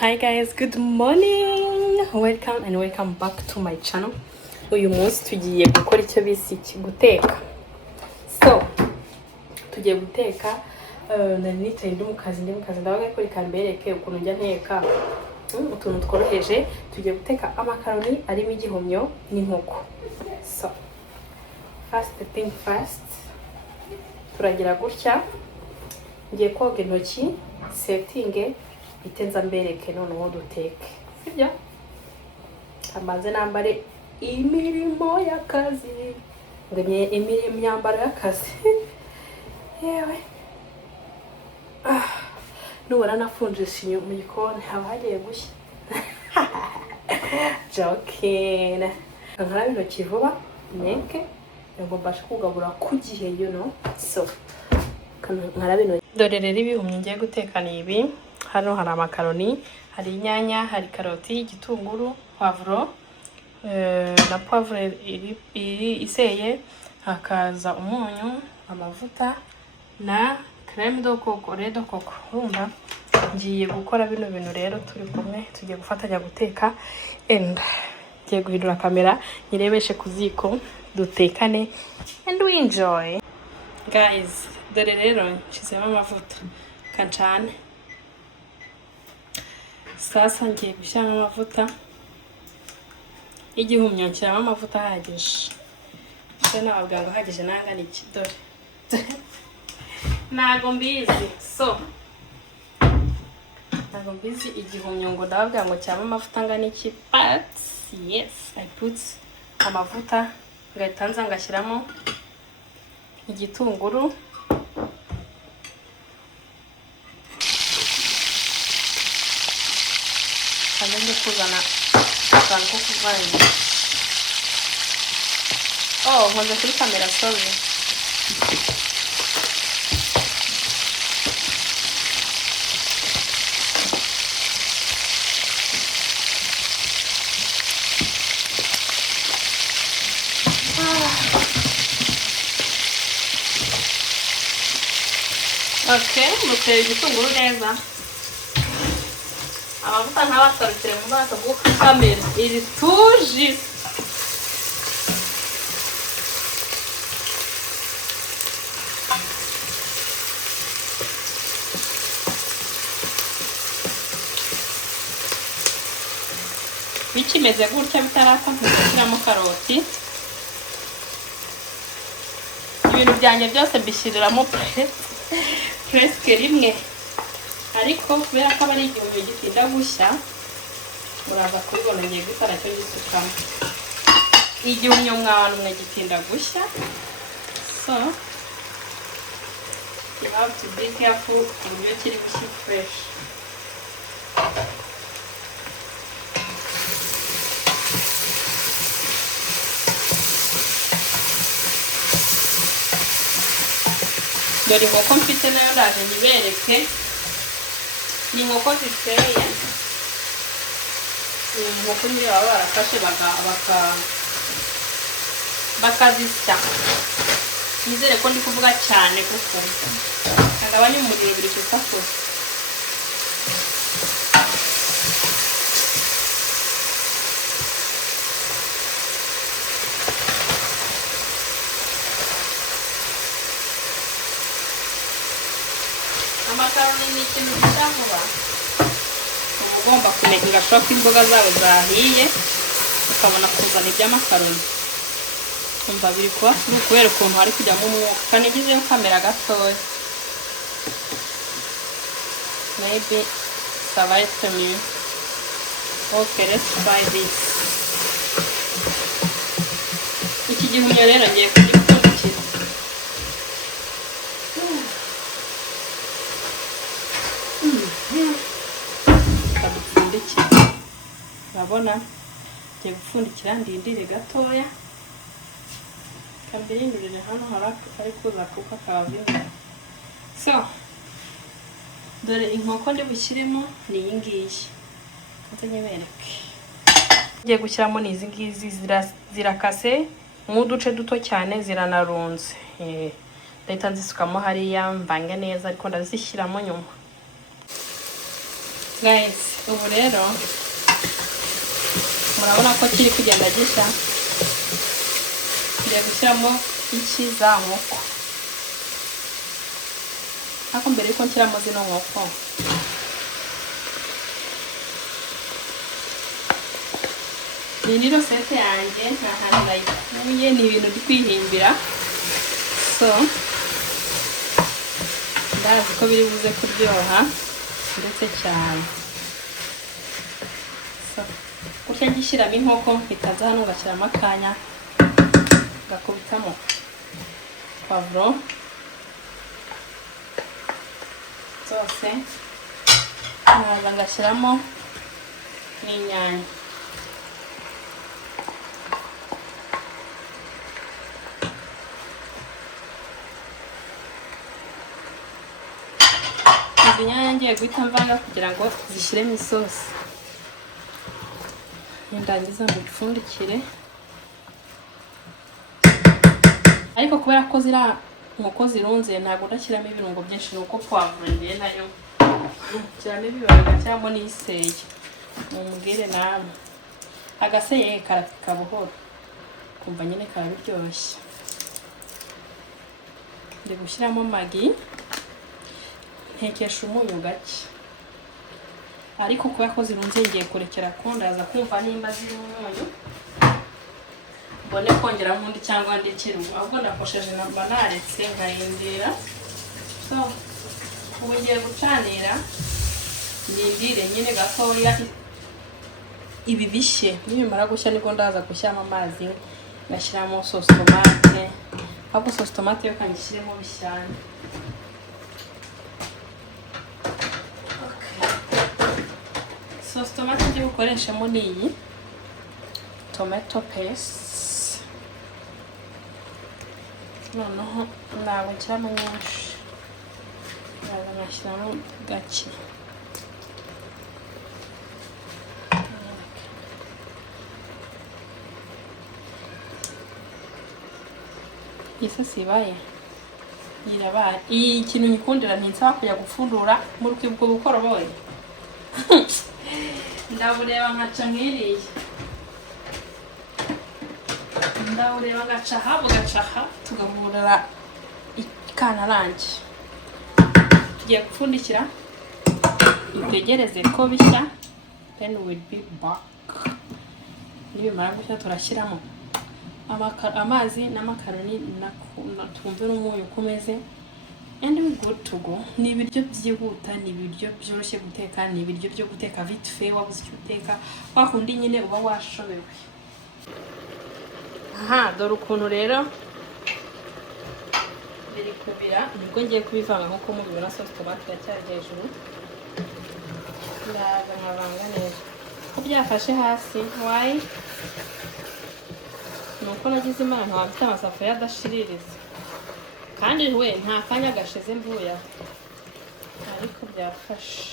Hi guys, good morning. Welcome back to my channel. Uyu munsi tugiye gukora icyo bisi guteka. So, tugiye guteka nicaye ndi mu kazi ndabaga ko ikambereke ukuntu njya nteka. Utuntu tworoheje, tugiye guteka amakaroni arimo igihumyo n'inkoko. So, first. Turagira gutya. Ngiye koga intoki, setting itenza mbereke noneho duteke. Sibyo? Amaze nambare imirimo y'akazi. Ngemye imyambaro y'akazi. Yewe. Nubona nafunjisha inyuma mu gikoni haba hagiye gushya. Joking. Nkara intoki vuba, neke. Ngo mbashe kugabura ku gihe, you know. So, nkara intoki. Dore rero ibihumye ngiye guteka ni ibi. Hano hari amakaroni, hari inyanya, hari karoti, igitunguru, poivro, na poivre iseye, hakaza umunyu, amavuta na crème de coco, lait de coco. Urumva ngiye gukora bino bintu rero turi kumwe, tugiye gufatanya guteka and ngiye guhindura kamera nyirebeshe ku ziko dutekane and we enjoy. Guys, dore rero nshizemo amavuta kancane. Sasa ngiye gushyiramo amavuta igihumyo, nshyiramo amavuta ahagije. Se nababwira ngo ahagije nangana iki, dore ntago mbizi. So ntago mbizi igihumyo ngo ndababwira ngo cyama amavuta angana iki, but yes, I put amavuta ngahita nza ngashyiramo igitunguru, kandi kuzana akantu ko kuvanga. Nkoze kuri kamera, sorry. Okay, muteye igitunguru neza. Amavuta ntabatarukire mu maso kuko kamera iri tuje. Bikimeze gutya bitarata gushyiramo karoti. Ibintu byanjye byose mbishyiriramo presque rimwe. Ariko kubera ko ari igihumyo gitinda gushya, muraza kubibona ngiye gusara cyo gisukamo. Igihumyo mwana umwe gitinda gushya. So, you have to be careful uburyo kiri gushya fresh. Dore inkoko mfite nayo ndaje nibereke. Ni inkoko ziteye. Inkoko nyine baba barafashe bakazisya. Nizere ko ndi kuvuga cyane kuko agabanya umuriro biri kusakuza. Amakaroni ni ikintu kidahuba. Ugomba kumenya ko imboga zabo zahiye ukabona kuzana iby'amakaroni. Umva biri kuba kubera ukuntu hari kujyamo umwuka. Kanigizeyo kamera gatoya. Maybe ça va être mieux. Okay, let's try this. Iki gihumyo rero ngiye kugipfundikira. Urabona ngiye gupfundikira ndindire gatoya. Kambirindurire hano hari kuza kuko akabavimo. So, dore inkoko ndi bushyiremo ni iyi ngiyi. Ntanyebereke. Ngiye gushyiramo ni izi ngizi zirakase mu duce duto cyane, ziranarunze. Ndahita nzisukamo hariya mvange neza, ariko ndazishyiramo nyuma. Guys, ubu rero murabona ko kiri kugenda gishya. Ngiye gushyiramo iki za nkoko, ariko mbere yuko nshyiramo zino nkoko iyi ni rosete yanjye, nta hantu nayikuye, ni ibintu ndi kwihimbira. So ndazi ko biri buze kuryoha ndetse cyane. So gutya ngishyiramo inkoko, mpitaza hano ngashyiramo akanya, ngakubitamo pavuro zose, nkaza ngashyiramo n'inyanya. Izi nyanya ngiye guhita mvanga kugira ngo zishyiremo isosi. Ndangiza mbipfundikire, ariko kubera ko zira nkoko zirunze ntabwo ndashyiramo ibirungo byinshi, nuko poivre ndiye nayo cyane bibaga cyangwa n'iseye. Mumubwire namwe agaseye karapika buhoro kumva nyine karabiryoshye. Ndi gushyiramo magi, ntekesha umunyu gake, ariko kubera ko zirunze ngiye kurekera ko ndaza kumva nimba ziri umunyu mbone kongera nk'undi cyangwa ndekere. Ahubwo ndakosheje namba naretse nkayindira. So ubu ngiye gucanira, nindire nyine gatoya ibi bishye. Nibimara gushya nibwo ndaza gushyiramo amazi, ngashyiramo sauce tomate. Ahubwo sauce tomate yo kanyishyiremo bishyane. Sauce tomate ngiye gukoreshamo ni iyi tomato paste. Noneho ntabwo nshyiramo nyinshi, ntabwo nashyiramo gake. Iyi sosi ibaye irabaye. Iyi kintu nyikundira ntinsaba kujya gufundura muri ubwo bukoroboye. Ndabureba nkaca nk'iriya, ndabureba ngacaha bugacaha, tugaburira ikanarangi. Tugiye gupfundikira dutegereze ko bishya, then we'll be back. Nibimara gushya turashyiramo amazi n'amakaroni, twumve n'umunyu ukomeze, and we good to go. Ni ibiryo byihuta, ni ibiryo byoroshye guteka, ni ibiryo byo guteka vite fait, wabuze icyo uteka wakundi nyine uba washobewe. Aha, dore ukuntu rero biri kubira. Nibwo ngiye kubivanga nk'uko mubibona, sauce tomate iracyari hejuru. Ndaza nkavanga neza ko byafashe hasi. Why? Nuko nagize imana nkabafite amasafuriya adashiririza, kandi we nta kanya gashize mvuye aho, ariko byafashe.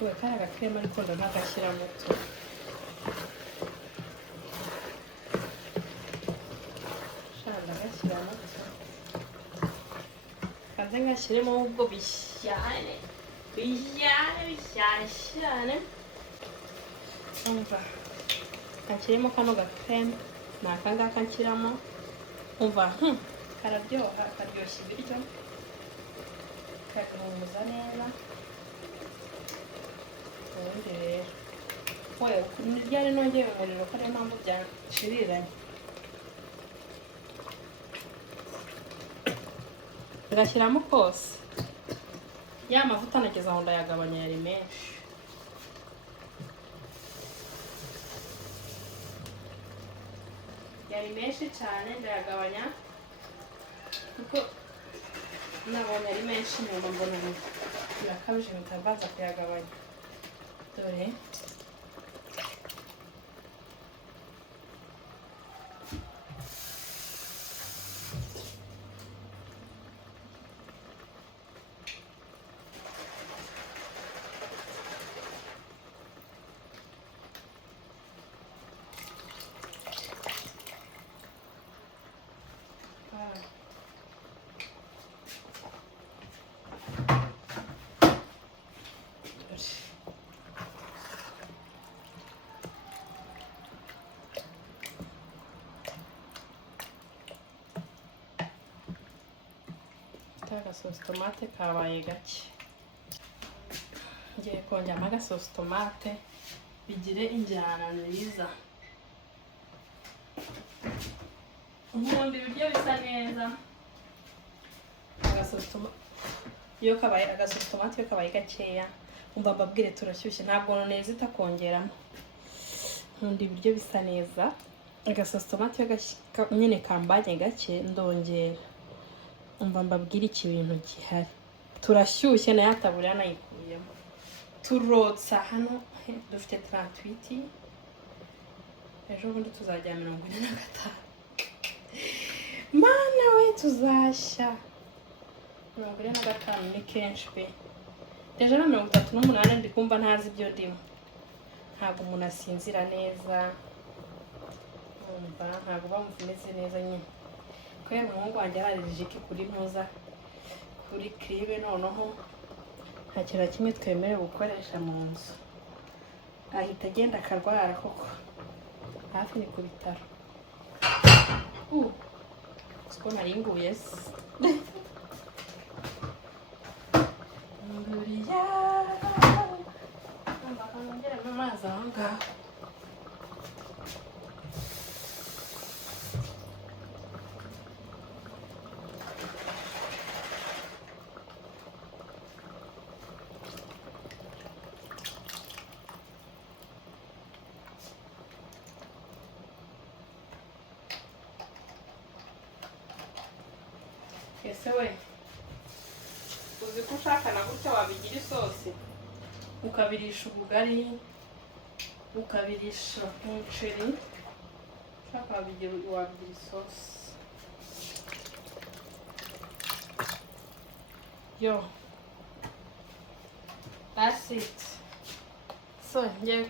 We kari agakrema ariko ntagashyiramo tu. Shanda gashyiramo tu. Kaze ngashyiremo ubwo bishyane. Bishyane. Umva. Akirimo kano gakrema. Nakangaka nshyiramo. Umva, kararyoha, karyoshya ibiryo. Kakahumuza neza. Ubundi rero. Oya, ryari nongeye umuriro ko ariyo mpamvu byashiriranye. Ngashyiramo kose. Ya mavuta nageze aho ndayagabanya, yari menshi. Yari menshi cyane, ndayagabanya kuko nabonye ari menshi, nyuma mbona birakabije mutabaza kuyagabanya. Dore agasosi tomate kabaye gake. Ngiye kongeramo agasosi tomate bigire injyana nziza. Nkunda ibiryo bisa neza. Agasosi tomate iyo kabaye agasosi tomate iyo kabaye gakeya umva mbabwire turashyushye ntabwo neza itakongeramo. Nkunda ibiryo bisa neza. Agasosi tomate iyo nyine kambanye gake ndongera. Umva mbabwire ibintu gihari. Turashyushye na yataburiya nayikuyemo. Turotsa hano dufite 38. Ejo bundi tuzajya 45. Mana we tuzashya. 45 ni kenshi pe. Deja na 38 ndi kumva ntazi ibyo ndimo. Ntabwo umuntu asinzira neza. Umva ntabwo bamumeze neza nyine. Kwa umuhungu wanjye ararijiki kuri mpuza kuri kribe noneho nta kintu kimwe twemerewe gukoresha mu nzu. Ahita agenda akarwara koko. Hafi ni ku bitaro. Siko naringuye se. Nguriya. Ngera mu mazi aho ngaho. Ese we uzi ko ushaka na gutya wabigira isosi ukabirisha ubugari ukabirisha umuceri ushaka wabigira isosi. Yo that's it. So ngiye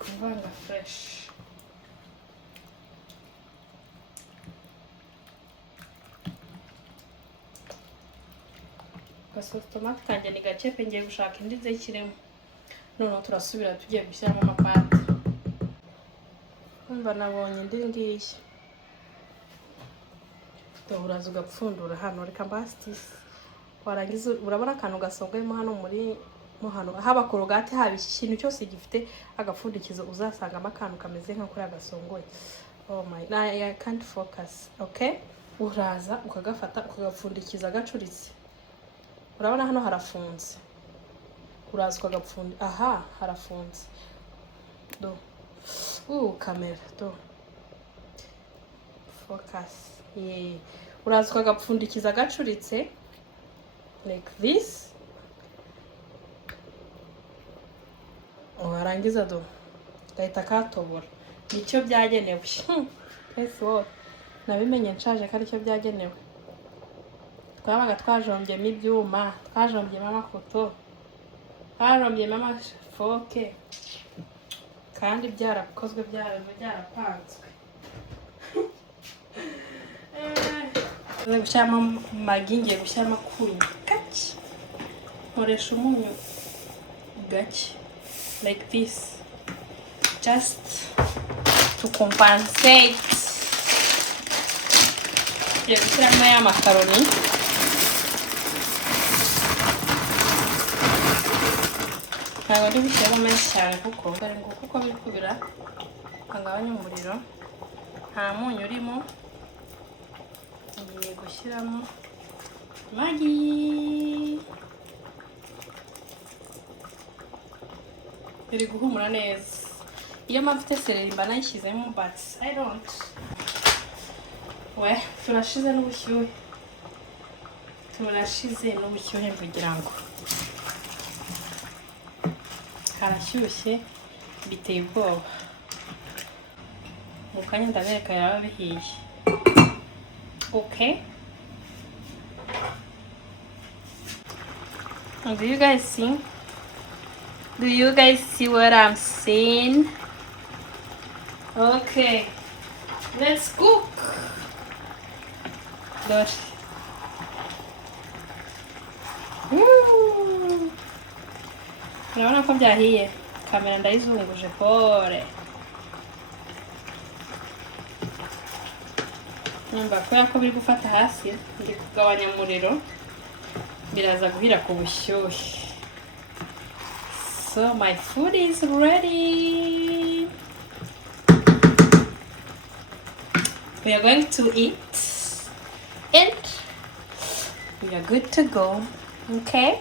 kuvanga fresh. Agasosi tomate kanjye ni gake pe ngiye gushaka indi nzekiremo. Noneho turasubira tugiye gushyiramo amapate. Umva nabonye indi ngiyi. Uraza ugapfundura hano reka mbastisi. Warangiza urabona akantu gasongwemo hano muri hano haba korogate haba ikintu cyose gifite agapfundikizo uzasangamo akantu kameze nka kuri agasongoye. Oh my, I can't focus. Okay? Uraza ukagafata ukagapfundikiza gacuritse. Urabona hano harafunze. Uraza ukagapfundi. Aha, harafunze. Do. Kamera. Do. Focus. Yeah. Uraza ukagapfundikiza gacuritse. Like this. Warangiza do. Gahita katobora. Nicyo byagenewe. Ese wo. Nabimenye nshaje ko ari cyo byagenewe. Twabaga twajombyemo ibyuma, twajombyemo amafoto, twajombyemo amafoke kandi byarakozwe byarapanzwe. Gushyiramo magi ngiye gushyiramo akunyu gake. Nkoresha umunyu gake like this just to compensate. Ngiye gushyiramo ya makaroni. Ntabwo ndi gushyiramo menshi cyane kuko biri kubira angabanya umuriro. Nta munyu urimo. Ngiye gushyiramo magi. Biri guhumura neza. Iyo mfite seleri mba nayishyizemo but I don't. We turashize n'ubushyuhe. Kugira ngo harashyushye biteye ubwoba. Mu kanya ndabereka yaba bihiye. Okay. Do you guys see? Do you guys see what I'm saying? Okay. Let's cook. Dore. Urabona ko byahiye. Kamera ndayizunguje pole. numva kubera ko biri gufata hasi ndi kugabanya umuriro biraza guhira ku bushyuhe. So my food is ready. We are going to eat and we are good to go. Okay?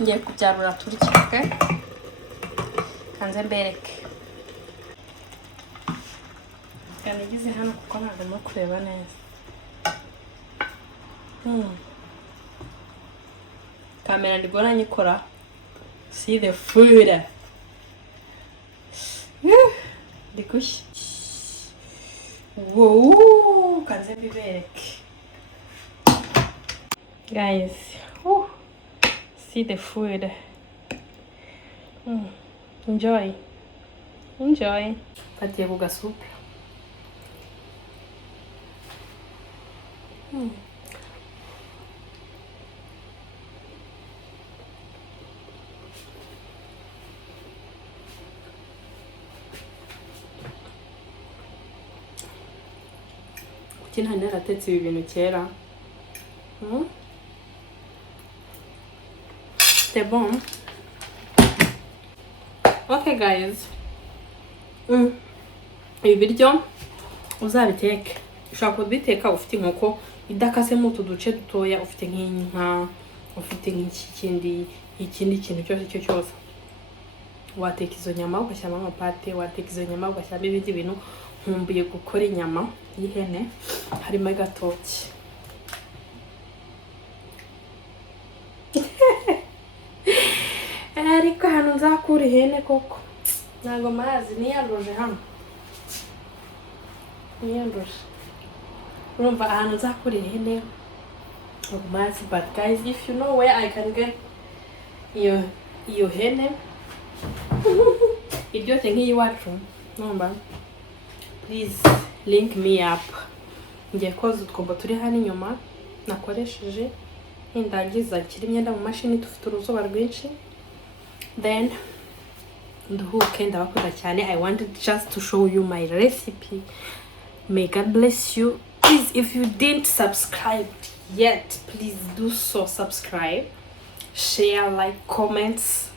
Ngiye kubyarura turye, okay? Kanze mbereke. Kanigize hano kuko ntabwo no kureba neza. Kamera ndigora nyikora. See the food. Dikush. Whoa, kanze mbibereke. Guys, see the food. Enjoy. Enjoy. Patiye ku gasupe. Kuki nta naratetse ibi bintu kera? C'est bon. Okay guys. Ibi biryo uzabiteke. Ushaka kubiteka ufite inkoko idakasemo utu duce dutoya, ufite nk'inka, ufite ikindi kintu cyose. Wateka izo nyama ugashyiramo amapate, wateka izo nyama ugashyiramo ibindi bintu. Nkumbuye gukora inyama y'ihene harimo agatoki. Ariko hano nzakura ihene koko ntago mazi niyanduje hano, urumva ahantu nzakura ihene ntago mazi. But guys, if you know where I can get iyo hene iryoshye nk'iyiwacu, numva please link me up. Ngiye koza utwombo turi hano inyuma nakoresheje ndangiza nshyira imyenda mu mashini, dufite uruzuba rwinshi. Then nduhuke, ndabakunda cyane. I wanted just to show you my recipe. May God bless you. Please, if you didn't subscribe yet, please do so. Subscribe, share, like, comments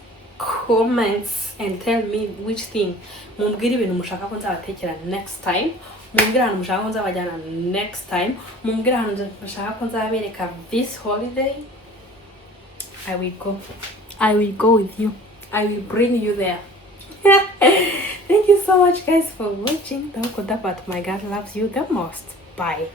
and tell me which thing mumbwira ibintu mushaka ko nzabatekera next time, mumbwira ahantu mushaka ko nzabajyana next time, mumbwira ahantu mushaka ko nzabereka this holiday. I will go with you. I will bring you there. Thank you so much guys for watching. But my God loves you the most. Bye.